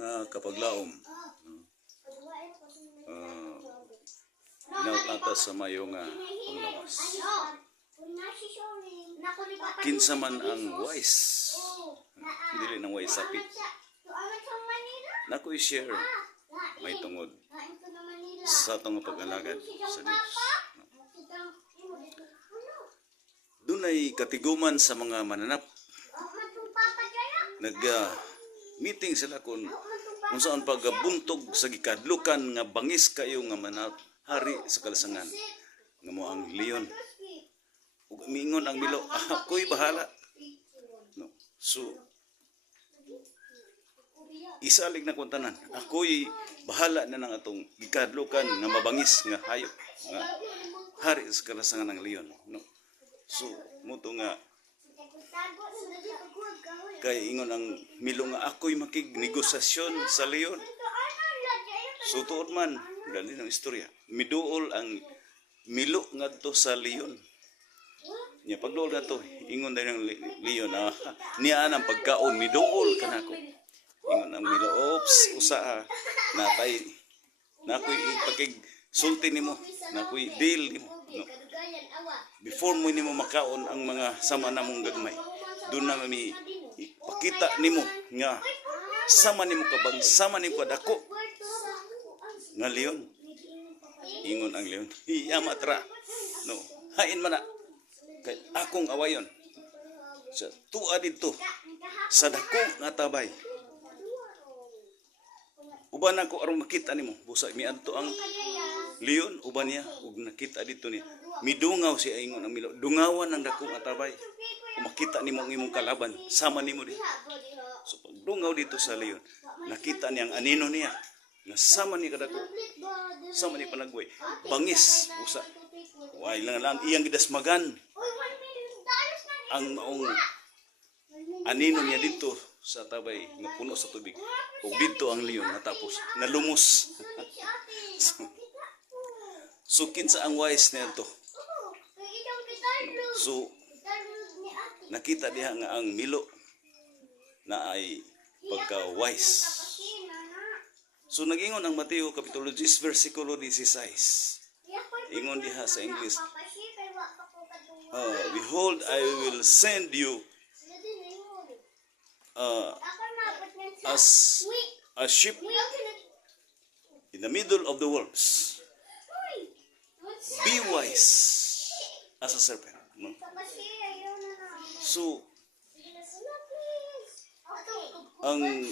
mga kapaglaom, inautata sa mayo nga panglawas. Kinsa man ang wise, dili nang wise sapit. Nako'y share may tungod sa itong pag-alagad sa Diyos. Dunay katiguman sa mga mananap. Nag-meeting sila kung saan pagbuntog sa gikadlukan nga bangis kayo nga manahari sa kalasangan. Nga mo ang leon. Ug mingon ang Milo, ako'y bahala. No. So, isalig na kuntanan. Ako'y bahala na ng atong gikadlukan nga mabangis nga hayop. Nga hari sa kalasangan ng leon. No. So, muto nga kay ingon ang Milo nga ako'y makignegosasyon sa leon. So, tuod man, dali ng istorya. Miduol ang Milo ngadto sa leon. Nya pagduol ngadto, ingon dali ng leon, niya ang pagkaon, miduol ka na ko. Ingon ang Milo, oops, usa natay, nako'y ipakigsulti nimo, nako'y deal nimo. No. Before mo nimo makaon ang mga sama namong gagmay, doon na may ipakita nimo nga sama nimo kabang, sama nimo kadako nga leon. Ingon ang leon, hiyamatra. No, hain man na. Kay akong awayon. Sa tuwa dito sa dako nga tabay. Uban ako aron makita nimo, busa miadto ang leon uban niya ug nakita dito niya. Midungaw siya ingon ang Milo. Dungawan ang dako nga tabay. Kung makita nimo ang imong kalaban, sama nimo di. So pagdungaw dito sa leon, nakita niya ang anino niya. Nga sama ni kadako. Sama ni panagway. Bangis busa. Way lang iyang gidasmagan ang maong anino niya dito sa tabay nga puno sa tubig. Ug dito ang leon natapos nalumos. So kinsa ang wise nito? So nakita diha nga ang Milo na ay pagka-wise. So nag-ingon ang Mateo Kapitulo 10 versikulo 16. Ingon diha sa English, behold, I will send you as a sheep in the middle of the wolves. Be wise as a serpent. No? So, ang